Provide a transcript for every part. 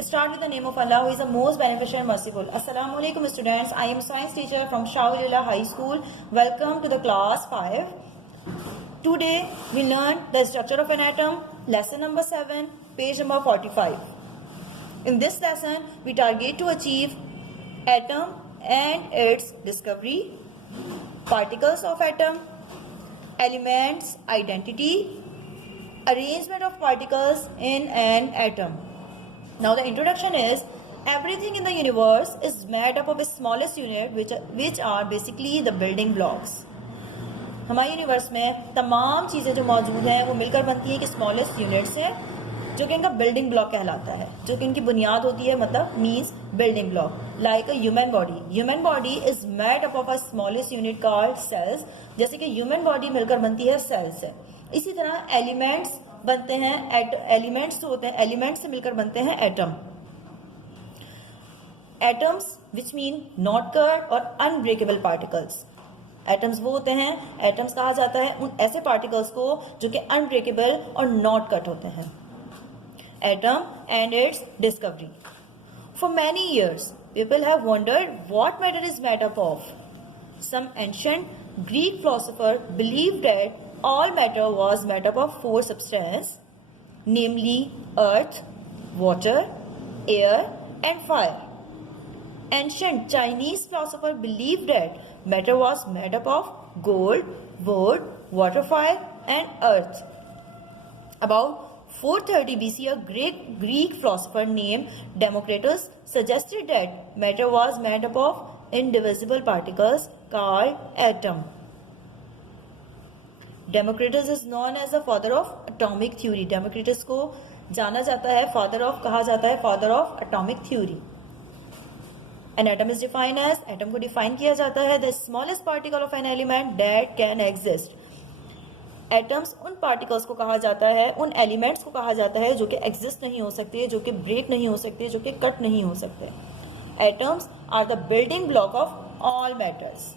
Start with the name of Allah, who is the most beneficent and merciful. Assalamu alaikum students. I am science teacher from Shawilullah High School. Welcome to the class 5. Today we learn the structure of an atom, lesson number 7, page number 45. In this lesson we target to achieve atom and its discovery, particles of atom, elements, identity, arrangement of particles in an atom. Now the introduction is, everything in the universe is made up of the smallest unit which are basically the building blocks. हमारे universe में तमाम चीज़ें जो मौजूद हैं वो मिलकर बनती हैं कि स्मॉलेस्ट यूनिट्स हैं, जो कि इनका बिल्डिंग ब्लॉक कहलाता है, जो कि इनकी बुनियाद होती है, मतलब means building block. Like a human body is made up of a smallest unit called cells. जैसे कि ह्यूमन बॉडी मिलकर बनती है सेल से. इसी तरह एलिमेंट्स बनते हैं, एलिमेंट्स होते हैं, एलिमेंट्स से मिलकर बनते हैं atom. Atoms which mean not cut और अनब्रेकेबल पार्टिकल्स. एटम्स वो होते हैं, एटम्स कहा जाता है उन ऐसे पार्टिकल्स को जो कि अनब्रेकेबल और नॉट कट होते हैं. Atom and its discovery. For many years people have wondered what matter is made up of. Some ancient Greek philosopher believed that all matter was made up of 4 substances, namely earth, water, air and fire. Ancient Chinese philosopher believed that matter was made up of gold, wood, water, fire and earth. About 430 BC, a great Greek philosopher named Democritus suggested that matter was made up of indivisible particles called atom. Democritus is known as the father of atomic theory. Democritus को जाना जाता है कहा जाता है father of atomic theory. An atom is defined as, atom को define किया जाता है, the smallest particle of an element that can exist. Atoms उन particles को कहा जाता है, उन elements को कहा जाता है जो कि exist नहीं हो सकते, जो कि break नहीं हो सकते, जो कि cut नहीं हो सकते. Atoms are the building block of all matters.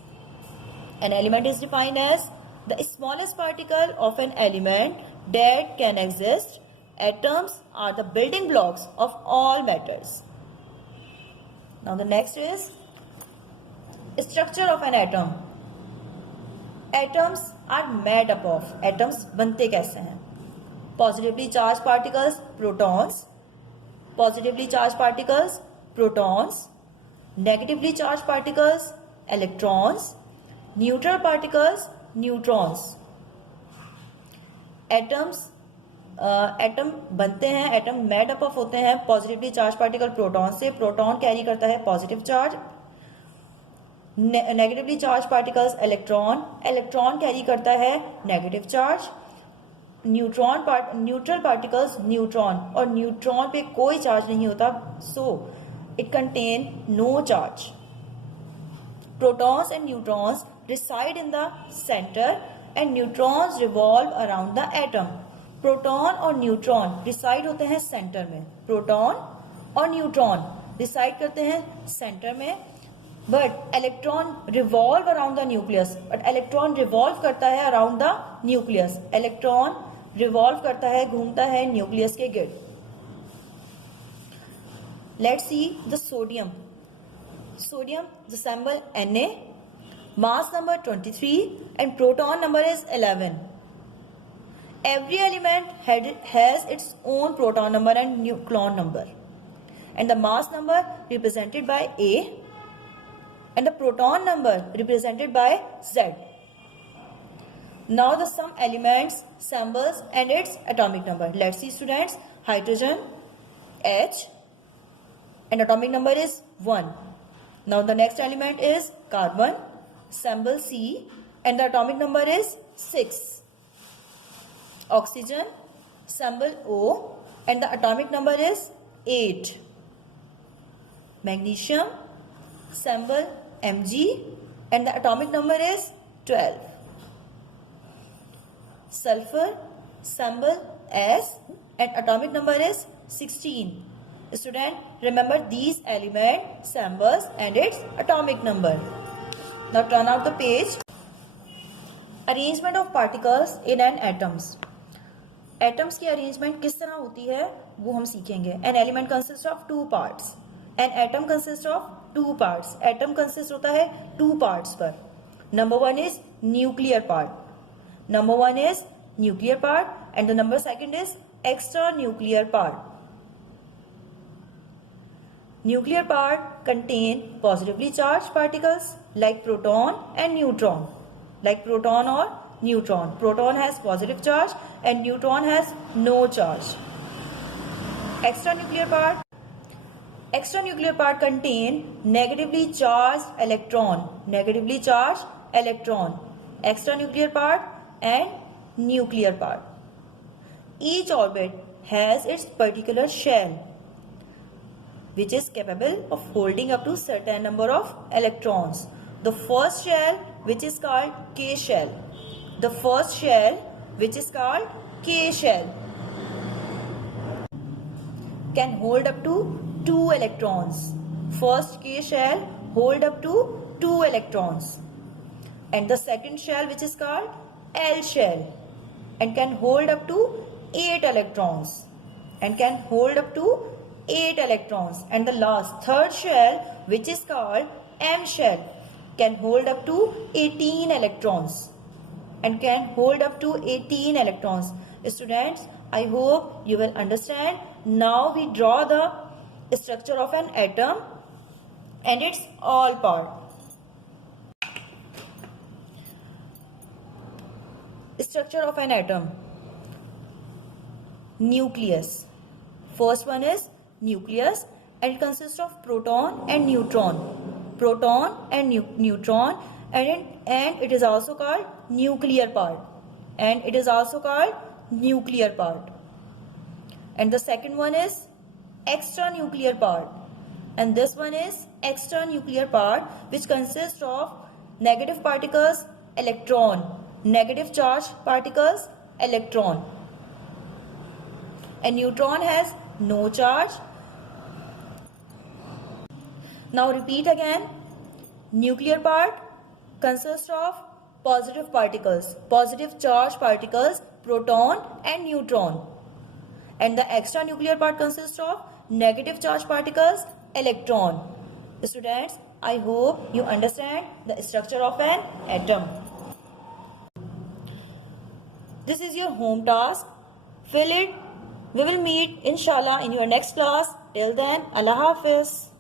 An element is defined as the smallest particle of an element that can exist. Atoms are the building blocks of all matters. Now the next is structure of an atom. Atoms are made up of. Atoms बनते कैसे हैं? Positively charged particles, protons. Positively charged particles, protons. Negatively charged particles, electrons. Neutral particles, neutrons. Atom बनते हैं, atom made up of होते हैं positively charge particle proton से. Proton carry करता है positive charge. Negatively charge particles electron carry करता है negative charge. Neutral particles neutron, और न्यूट्रॉन पे कोई चार्ज नहीं होता, so it contain no charge. Protons and neutrons reside in the center and neutrons revolve around the atom. Proton और neutron reside होते हैं सेंटर में. प्रोटॉन और न्यूट्रॉन रिसाइड करते हैं सेंटर में, but electron revolve around the nucleus. But electron revolve करता है around the nucleus. Electron revolve करता है, घूमता है न्यूक्लियस के गिर्द. Let's see the sodium. Sodium, the symbol Na, mass number 23 and proton number is 11. Every element has its own proton number and nucleon number, and the mass number represented by A and the proton number represented by Z. Now the some elements, symbols and its atomic number. Let's see students. Hydrogen H and atomic number is 1. Now the next element is carbon, symbol C and the atomic number is 6. Oxygen, symbol O and the atomic number is 8. Magnesium, symbol Mg and the atomic number is 12. Sulfur, symbol S and atomic number is 16. Student, remember these element, symbols and its atomic number. Now turn out the page. Arrangement of particles in an atoms. Atoms की arrangement किस तरह होती है वो हम सीखेंगे. An element consists of two parts. An atom consists of two parts. Atom consists होता है two parts पर. Number one is nuclear part. Number one is nuclear part and the number second is extranuclear part. Nuclear part contain positively charged particles like proton and neutron. Like proton or neutron. Proton has positive charge and neutron has no charge. Extranuclear part. Extranuclear part contain negatively charged electron. Negatively charged electron. Extranuclear part and nuclear part. Each orbit has its particular shell, which is capable of holding up to certain number of electrons. The first shell, which is called K shell. The first shell, which is called K shell, can hold up to 2 electrons. First K shell hold up to 2 electrons. And the second shell, which is called L shell, and can hold up to 8 electrons. And can hold up to 8 electrons. And the last third shell, which is called M shell, can hold up to 18 electrons. And can hold up to 18 electrons. Students, I hope you will understand. Now we draw the structure of an atom and its all part. Structure of an atom. Nucleus. First one is nucleus and it consists of proton and neutron. Proton and neutron and it is also called nuclear part. And it is also called nuclear part. And the second one is extranuclear part. And this one is extranuclear part, which consists of negative particles, electron. Negative charge particles, electron. And neutron has no charge. Now repeat again. Nuclear part consists of positive particles, positive charge particles, proton and neutron. And the extranuclear part consists of negative charge particles, electron. Students, I hope you understand the structure of an atom. This is your home task. Fill it. We will meet inshallah in your next class. Till then, Allah Hafiz.